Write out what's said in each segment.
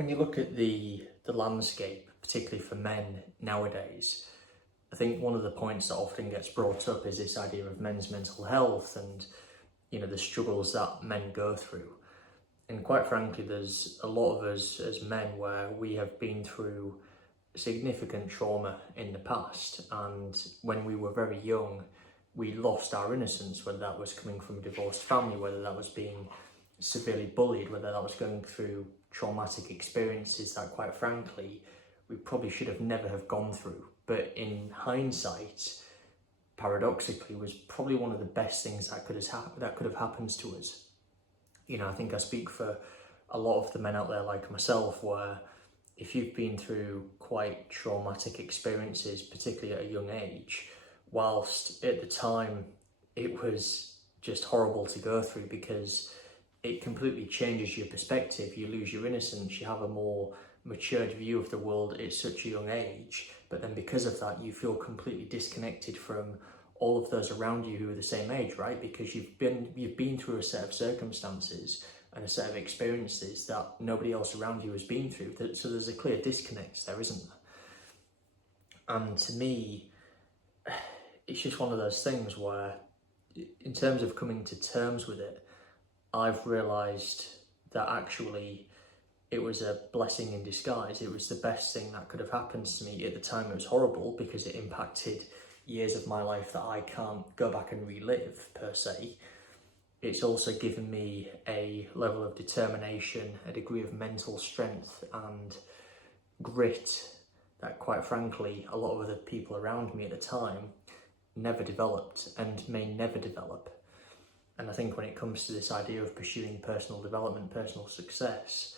When you look at the landscape, particularly for men nowadays, I think one of the points that often gets brought up is this idea of men's mental health and, the struggles that men go through. And quite frankly, there's a lot of us as men where we have been through significant trauma in the past, and when we were very young, we lost our innocence, whether that was coming from a divorced family, whether that was being severely bullied, whether that was going through traumatic experiences that, quite frankly, we probably should have never have gone through. But in hindsight, paradoxically, was probably one of the best things that could have happened to us. I think I speak for a lot of the men out there like myself, where if you've been through quite traumatic experiences, particularly at a young age, whilst at the time it was just horrible to go through because it completely changes your perspective. You lose your innocence, you have a more matured view of the world at such a young age, but then because of that you feel completely disconnected from all of those around you who are the same age, right? Because you've been through a set of circumstances and a set of experiences that nobody else around you has been through. So there's a clear disconnect there, isn't there? And to me, it's just one of those things where, in terms of coming to terms with it, I've realised that actually it was a blessing in disguise. It was the best thing that could have happened to me. At the time it was horrible because it impacted years of my life that I can't go back and relive per se. It's also given me a level of determination, a degree of mental strength and grit that, quite frankly, a lot of other people around me at the time never developed and may never develop. And I think when it comes to this idea of pursuing personal development, personal success,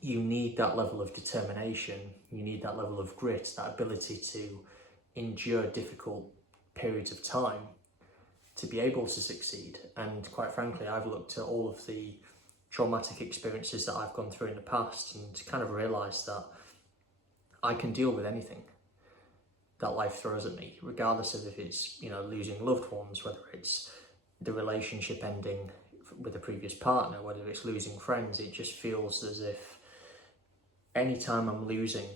you need that level of determination, you need that level of grit, that ability to endure difficult periods of time to be able to succeed. And quite frankly, I've looked at all of the traumatic experiences that I've gone through in the past and kind of realised that I can deal with anything that life throws at me, regardless of if it's, losing loved ones, whether it's the relationship ending with a previous partner, whether it's losing friends. It just feels as if anytime I'm losing,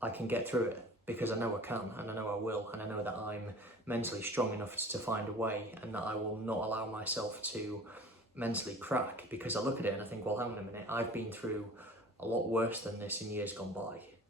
I can get through it because I know I can, and I know I will, and I know that I'm mentally strong enough to find a way, and that I will not allow myself to mentally crack, because I look at it and I think, well, hang on a minute, I've been through a lot worse than this in years gone by.